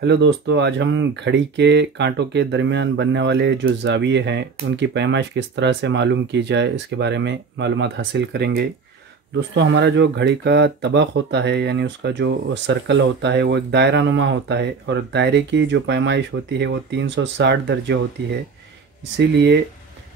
Hello दोस्तों, आज हम घड़ी के कांटों के दरमियान बनने वाले जो ज़ाविये हैं उनकी पैमाइश किस तरह से मालूम की जाए इसके बारे में मालूमात हासिल करेंगे। दोस्तों, हमारा जो घड़ी का तबक होता है यानी उसका जो सर्कल होता है वो एक दायरा नुमा होता है और दायरे की जो पैमाइश होती है वो 360 दर्जे होती है। इसीलिए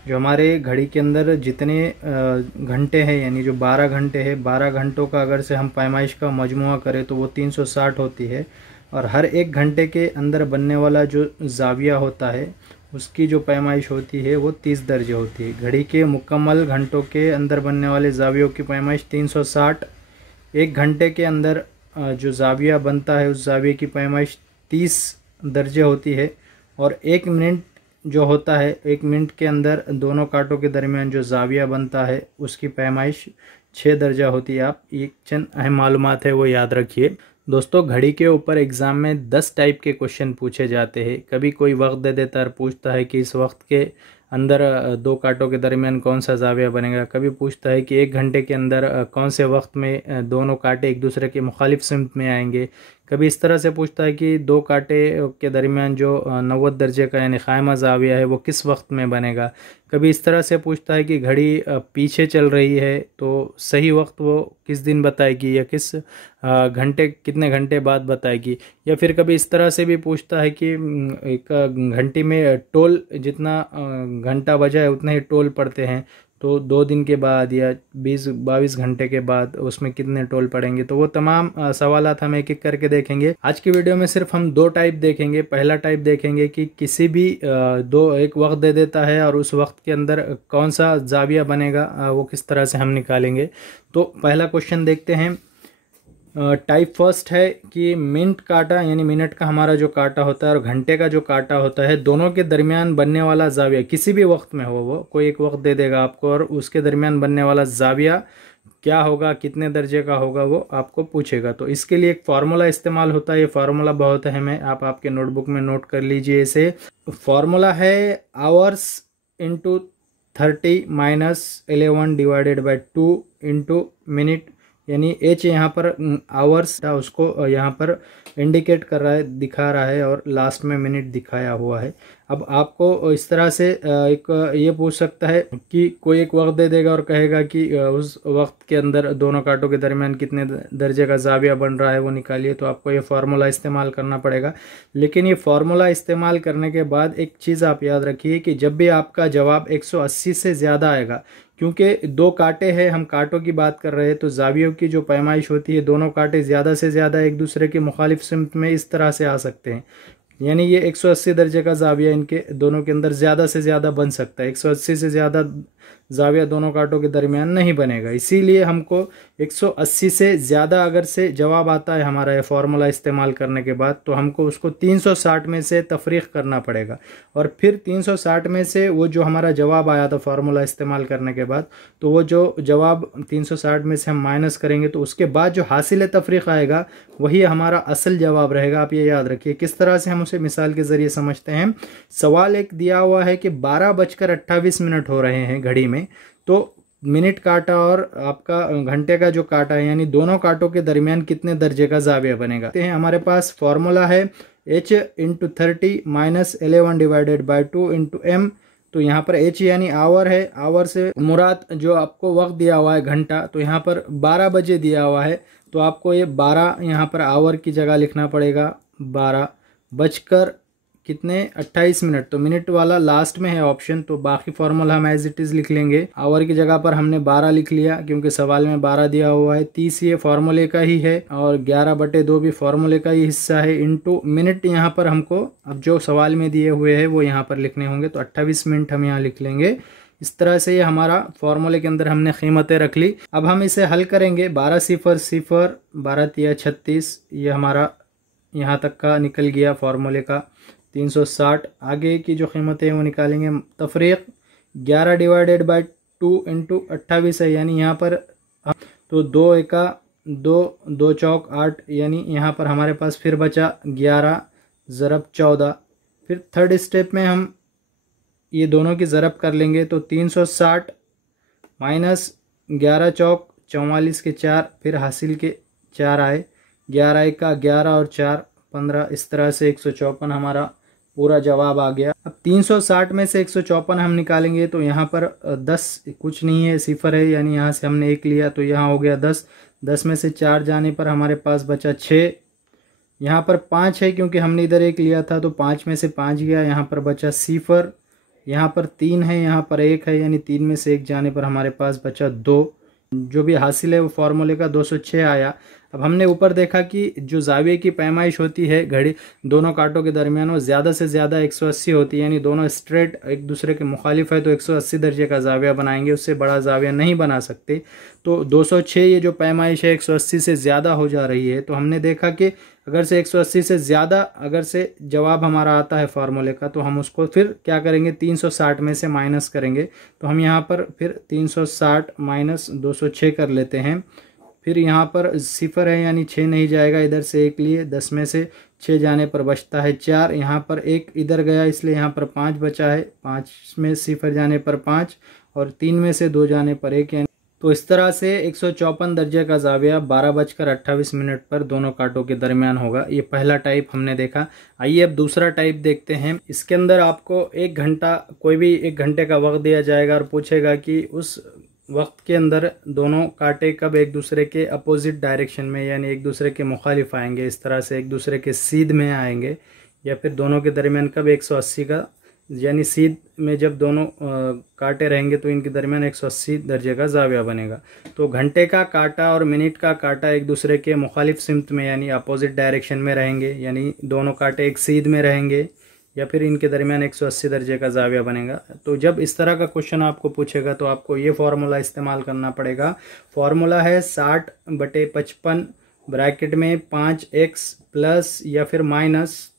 जो हमारे घड़ी के अंदर जितने घंटे हैं यानी जो 12 घंटे हैं, 12 घंटों का अगर से हम पैमाइश का मजमुआ करें तो वो 360 होती है। और हर एक घंटे के अंदर बनने वाला जो ज़ाविया होता है उसकी जो पैमाइश होती है वो 30 दर्जे होती है। घड़ी के मुकम्मल घंटों के अंदर बनने वाले ज़ावियों की पैमाइश 360। एक घंटे के अंदर जो ज़ाविया बनता है उस ज़ाविये की पैमाइश 30 दर्जे होती है। और एक मिनट जो होता है, एक मिनट के अंदर दोनों कांटों के दरमियान जो ज़ाविया बनता है उसकी पैमाइश 6 दर्जा होती है। आप एक चंद अहम मालूमात है वो याद रखिए। दोस्तों, घड़ी के ऊपर एग्ज़ाम में 10 टाइप के क्वेश्चन पूछे जाते हैं। कभी कोई वक्त दे देता है और पूछता है कि इस वक्त के अंदर दो कांटों के दरमियान कौन सा ज़ाविया बनेगा। कभी पूछता है कि एक घंटे के अंदर कौन से वक्त में दोनों कांटे एक दूसरे के मुखालिफ सिमत में आएंगे। कभी इस तरह से पूछता है कि दो कांटे के दरमियान जो 90 दर्जे का यानी ख़ायमा ज़ाविया है वो किस वक्त में बनेगा। कभी इस तरह से पूछता है कि घड़ी पीछे चल रही है तो सही वक्त वो किस दिन बताएगी या किस घंटे कितने घंटे बाद बताएगी। या फिर कभी इस तरह से भी पूछता है कि एक घंटी में टोल जितना घंटा बजा है उतने ही टोल पड़ते हैं, तो 2 दिन के बाद या 20-22 घंटे के बाद उसमें कितने टोल पड़ेंगे। तो वो तमाम सवालात हम एक एक करके देखेंगे। आज की वीडियो में सिर्फ हम 2 टाइप देखेंगे। पहला टाइप देखेंगे कि किसी भी एक वक्त दे देता है और उस वक्त के अंदर कौन सा ज़ाविया बनेगा वो किस तरह से हम निकालेंगे। तो पहला क्वेश्चन देखते हैं। टाइप फर्स्ट है कि मिनट काटा यानी मिनट का हमारा जो काटा होता है और घंटे का जो काटा होता है, दोनों के दरमियान बनने वाला ज़ाविया किसी भी वक्त में हो, वो कोई एक वक्त दे देगा आपको और उसके दरमियान बनने वाला ज़ाविया क्या होगा, कितने दर्जे का होगा, वो आपको पूछेगा। तो इसके लिए एक फार्मूला इस्तेमाल होता है। ये फार्मूला बहुत अहम है, आप आपके नोटबुक में नोट कर लीजिए। इसे फार्मूला है आवर्स इंटू 30 माइनस 11 डिवाइडेड बाई 2 इंटू मिनट, यानी एच यहाँ पर आवर्स था उसको यहाँ पर इंडिकेट कर रहा है, दिखा रहा है और लास्ट में मिनट दिखाया हुआ है। अब आपको इस तरह से एक ये पूछ सकता है कि कोई एक वक्त दे देगा और कहेगा कि उस वक्त के अंदर दोनों कांटों के दरमियान कितने दर्जे का ज़ाविया बन रहा है वो निकालिए। तो आपको ये फार्मूला इस्तेमाल करना पड़ेगा। लेकिन ये फार्मूला इस्तेमाल करने के बाद एक चीज़ आप याद रखिए कि जब भी आपका जवाब 180 से ज़्यादा आएगा, क्योंकि 2 कांटे हैं, हम कांटों की बात कर रहे हैं, तो ज़ावियों की जो पैमाइश होती है दोनों कांटे ज़्यादा से ज़्यादा एक दूसरे के मुखालिफ सिमत में इस तरह से आ सकते हैं। यानी ये 180 दर्जे का ज़ाविया इनके दोनों के अंदर ज़्यादा से ज़्यादा बन सकता है। 180 से ज़्यादा ज़ाविया दोनों कांटों के दरमियान नहीं बनेगा। इसीलिए हमको 180 से ज़्यादा अगर से जवाब आता है हमारा ये फार्मूला इस्तेमाल करने के बाद, तो हमको उसको 360 में से तफरीक करना पड़ेगा। और फिर 360 में से वो जो हमारा जवाब आया था फार्मूला इस्तेमाल करने के बाद, तो वो जो जवाब 360 में से हम माइनस करेंगे तो उसके बाद जो हासिल तफरीक आएगा वही हमारा असल जवाब रहेगा। आप ये याद रखिए। किस तरह से हम उसे मिसाल के ज़रिए समझते हैं। सवाल एक दिया हुआ है कि 12:28 हो रहे हैं घड़ी में, तो मिनट काटा और आपका घंटे का जो काटा है यानी दोनों कांटों के दरमियान कितने दर्जे का ज़ाविया बनेगा। हमारे पास फॉर्मूला है h इंटू 30 माइनस 11 डिवाइडेड बाई 2 इंटू एम। तो यहाँ पर h यानी आवर है, आवर से मुराद जो आपको वक्त दिया हुआ है घंटा, तो यहाँ पर 12 बजे दिया हुआ है, तो आपको ये 12 यहाँ पर आवर की जगह लिखना पड़ेगा। 12 बजकर कितने 28 मिनट, तो मिनट वाला लास्ट में है ऑप्शन, तो बाकी फॉर्मूला हम एज इट इज़ लिख लेंगे। आवर की जगह पर हमने 12 लिख लिया क्योंकि सवाल में 12 दिया हुआ है। 30 ये फार्मूले का ही है और 11/2 भी फार्मूले का ही हिस्सा है, इंटू मिनट यहाँ पर हमको अब जो सवाल में दिए हुए हैं वो यहाँ पर लिखने होंगे, तो 28 मिनट हम यहाँ लिख लेंगे। इस तरह से ये हमारा फॉर्मूले के अंदर हमने कीमतें रख ली। अब हम इसे हल करेंगे। 12 0 0 12 3 36, ये हमारा यहाँ तक का निकल गया फॉर्मूले का 360। आगे की जो कीमतें हैं वो निकालेंगे। तफरीक 11 डिवाइडेड बाई 2 इंटू 28 है, यानी यहाँ पर तो 2 एका 2, 2 चौक 8, यानी यहाँ पर हमारे पास फिर बचा 11 ज़रब 14। फिर थर्ड स्टेप में हम ये दोनों की ज़रब कर लेंगे, तो 360 माइनस 11 चौक 44 के 4, फिर हासिल के 4 आए, 11 का 11 और 4 15, इस तरह से 154 हमारा पूरा जवाब आ गया। अब 360 में से 154 हम निकालेंगे तो यहाँ पर 10 कुछ नहीं है, सिफर है, यानी यहाँ से हमने 1 लिया तो यहाँ हो गया 10। 10 में से 4 जाने पर हमारे पास बचा 6। यहाँ पर 5 है क्योंकि हमने इधर 1 लिया था तो 5 में से 5 गया, यहाँ पर बचा सिफर। यहाँ पर 3 है, यहाँ पर 1 है, यानी 3 में से 1 जाने पर हमारे पास बचा 2। जो भी हासिल है वो फार्मूले का 206 आया। अब हमने ऊपर देखा कि जो जाविये की पैमाइश होती है घड़ी दोनों कांटों के दरमियान वो ज़्यादा से ज़्यादा 180 होती है, यानी दोनों स्ट्रेट एक दूसरे के मुखालिफ है तो 180 दर्जे का जाविया बनाएंगे, उससे बड़ा जाविया नहीं बना सकते। तो 206 ये जो पैमाइश है 180 से ज़्यादा हो जा रही है, तो हमने देखा कि अगर से 180 से ज़्यादा अगर से जवाब हमारा आता है फार्मूले का तो हम उसको फिर क्या करेंगे 360 में से माइनस करेंगे। तो हम यहाँ पर फिर 360 माइनस 206 कर लेते हैं। फिर यहाँ पर सिफर है यानी 6 नहीं जाएगा, इधर से 1 लिए, 10 में से 6 जाने पर बचता है 4। यहाँ पर 1 इधर गया इसलिए यहाँ पर 5 बचा है, 5 में सिफर जाने पर 5 और 3 में से 2 जाने पर 1, यानी तो इस तरह से 154 दर्जे का जाविया 12:28 पर दोनों कांटों के दरमियान होगा। ये पहला टाइप हमने देखा। आइए अब दूसरा टाइप देखते हैं। इसके अंदर आपको 1 घंटा, कोई भी 1 घंटे का वक्त दिया जाएगा और पूछेगा कि उस वक्त के अंदर दोनों कांटे कब एक दूसरे के अपोजिट डायरेक्शन में यानी एक दूसरे के मुखालिफ आएंगे, इस तरह से एक दूसरे के सीध में आएंगे, या फिर दोनों के दरमियान कब 180 का यानी सीध में जब दोनों कांटे रहेंगे तो इनके दरमियान 180 दर्जे का जाविया बनेगा। तो घंटे का कांटा और मिनट का कांटा एक दूसरे के मुखालिफ सिमत में यानी अपोजिट डायरेक्शन में रहेंगे, यानी दोनों कांटे एक सीध में रहेंगे, या फिर इनके दरमियान 180 दर्जे का जाविया बनेगा। तो जब इस तरह का क्वेश्चन आपको पूछेगा तो आपको ये फार्मूला इस्तेमाल करना पड़ेगा। फार्मूला है 60/55 ब्रैकेट में 5x प्लस या फिर माइनस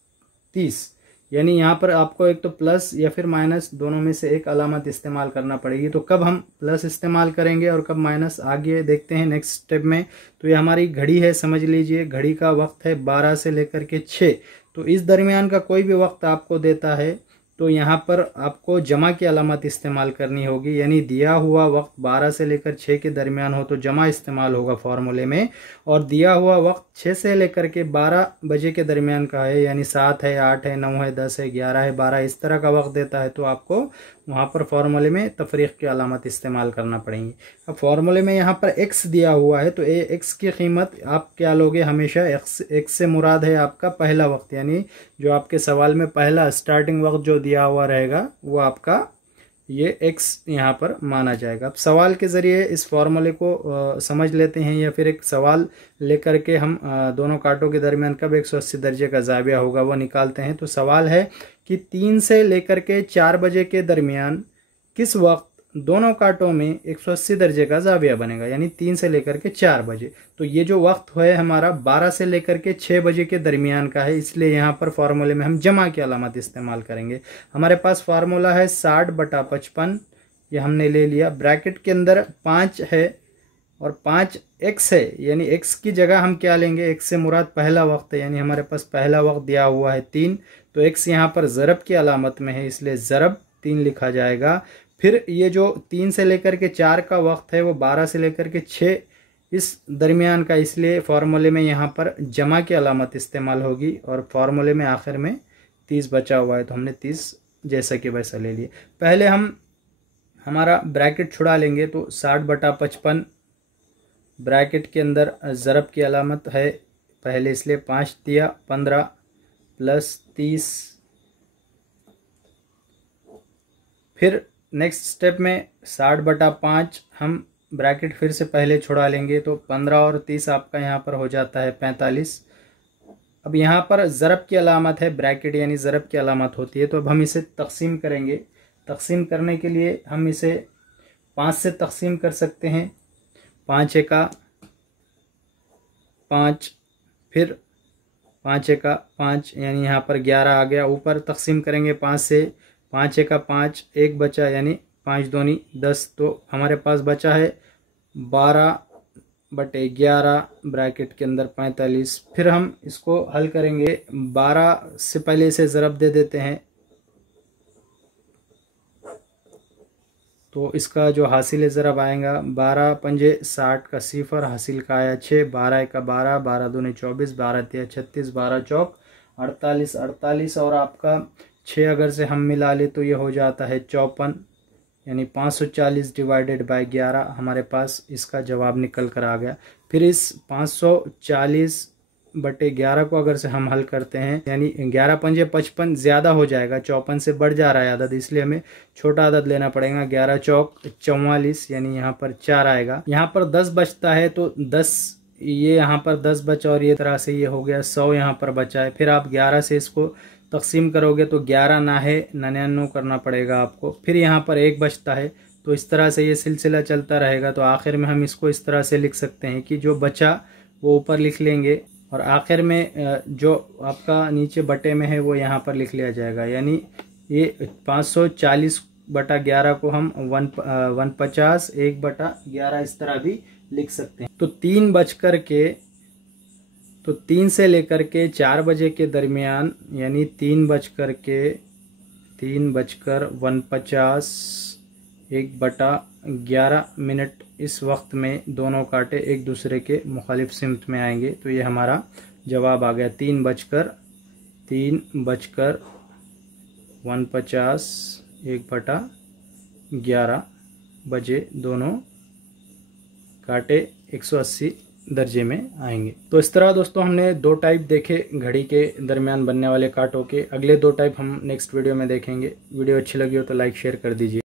30, यानी यहाँ पर आपको एक तो प्लस या फिर माइनस दोनों में से एक अलामत इस्तेमाल करना पड़ेगी। तो कब हम प्लस इस्तेमाल करेंगे और कब माइनस, आगे देखते हैं नेक्स्ट स्टेप में। तो ये हमारी घड़ी है, समझ लीजिए घड़ी का वक्त है 12 से लेकर के 6। तो इस दरमियान का कोई भी वक्त आपको देता है तो यहाँ पर आपको जमा की अलामत इस्तेमाल करनी होगी, यानी दिया हुआ वक्त 12 से लेकर 6 के दरमियान हो तो जमा इस्तेमाल होगा फार्मूले में, और दिया हुआ वक्त 6 से लेकर के 12 बजे के दरमियान का है, यानी 7 है, 8 है, 9 है, 10 है, 11 है, 12 इस तरह का वक्त देता है तो आपको वहाँ पर फार्मूले में तफरीक की अलामत इस्तेमाल करना पड़ेंगी। अब फार्मूले में यहाँ पर x दिया हुआ है तो x की कीमत आप क्या लोगे, हमेशा x से मुराद है आपका पहला वक्त, यानी जो आपके सवाल में पहला स्टार्टिंग वक्त जो दिया हुआ रहेगा वो आपका ये x यहाँ पर माना जाएगा। अब सवाल के ज़रिए इस फार्मूले को समझ लेते हैं, या फिर एक सवाल लेकर के हम दोनों कांटों के दरमियान कब 180 दर्जे का जाविया होगा वो निकालते हैं। तो सवाल है कि 3 से लेकर के 4 बजे के दरमियान किस वक्त दोनों कांटों में 180 दर्जे का जाविया बनेगा, यानी 3 से लेकर के 4 बजे। तो ये जो वक्त है हमारा 12 से लेकर के 6 बजे के दरमियान का है, इसलिए यहाँ पर फार्मूले में हम जमा की अलामत इस्तेमाल करेंगे। हमारे पास फार्मूला है 60/55, ये हमने ले लिया। ब्रैकेट के अंदर 5 है और 5x है, यानी x की जगह हम क्या लेंगे, x से मुराद पहला वक्त है, यानी हमारे पास पहला वक्त दिया हुआ है 3, तो x यहाँ पर ज़रब की अलामत में है इसलिए ज़रब 3 लिखा जाएगा। फिर ये जो 3 से लेकर के 4 का वक्त है वो 12 से लेकर के 6 इस दरमियान का, इसलिए फार्मूले में यहाँ पर जमा की अलामत इस्तेमाल होगी, और फार्मूले में आखिर में 30 बचा हुआ है तो हमने 30 जैसा कि वैसा ले लिए। पहले हम हमारा ब्रैकेट छुड़ा लेंगे तो 60/55 ब्रैकेट के अंदर ज़रब की अलामत है पहले, इसलिए 5 दिया, 15 प्लस 30। फिर नेक्स्ट स्टेप में 60/5 हम ब्रैकेट फिर से पहले छुड़ा लेंगे तो 15 और 30 आपका यहाँ पर हो जाता है 45। अब यहाँ पर ज़रब की अलामत है, ब्रैकेट यानी ज़रब की अलामत होती है, तो अब हम इसे तकसीम करेंगे। तकसीम करने के लिए हम इसे 5 से तकसीम कर सकते हैं, 5 एका 5, फिर 5 एका 5, यानी यहाँ पर 11 आ गया। ऊपर तकसीम करेंगे 5 से, 5 एका 5, 1 बचा यानी 5 दूनी 10, तो हमारे पास बचा है 12/11 ब्रैकेट के अंदर 45। फिर हम इसको हल करेंगे, 12 से पहले इसे ज़रब दे देते हैं तो इसका जो हासिल ज़रब आएगा 12 पंजे 60 का सिफर, हासिल का आया 6, 12 एका 12, 12 दूनी 24, 12 तिया 36, 12 चौक 48 48 और आपका 6 अगर से हम मिला ले तो ये हो जाता है 54, यानी 540 डिवाइडेड बाय 11 हमारे पास इसका जवाब निकल कर आ गया। फिर इस 540/11 को अगर से हम हल करते हैं, यानी 11 पंजे 55 ज़्यादा हो जाएगा, 54 से बढ़ जा रहा है अदद, इसलिए हमें छोटा अदद लेना पड़ेगा। 11 चौक 44, यानी यहाँ पर 4 आएगा। यहाँ पर 10 बचता है तो 10, ये यहाँ पर 10 बचा और ये तरह से ये हो गया 100 यहाँ पर बचा है। फिर आप 11 से इसको तकसीम करोगे तो 11 ना है 99 करना पड़ेगा आपको। फिर यहाँ पर 1 बचता है, तो इस तरह से ये सिलसिला चलता रहेगा। तो आखिर में हम इसको इस तरह से लिख सकते हैं कि जो बचा वो ऊपर लिख लेंगे और आखिर में जो आपका नीचे बटे में है वो यहाँ पर लिख लिया जाएगा। यानी ये 540/11 को हम 150 1/11 इस तरह भी लिख सकते हैं। तो 3 से लेकर के 4 बजे के दरमियान, यानी 3:50 1/11 मिनट, इस वक्त में दोनों कांटे एक दूसरे के मुखालिफ सिमत में आएंगे। तो ये हमारा जवाब आ गया 3:50 1/11 बजे दोनों कांटे 180 दर्जे में आएंगे। तो इस तरह दोस्तों हमने 2 टाइप देखे घड़ी के दरमियान बनने वाले कांटों के। अगले 2 टाइप हम नेक्स्ट वीडियो में देखेंगे। वीडियो अच्छी लगी हो तो लाइक शेयर कर दीजिए।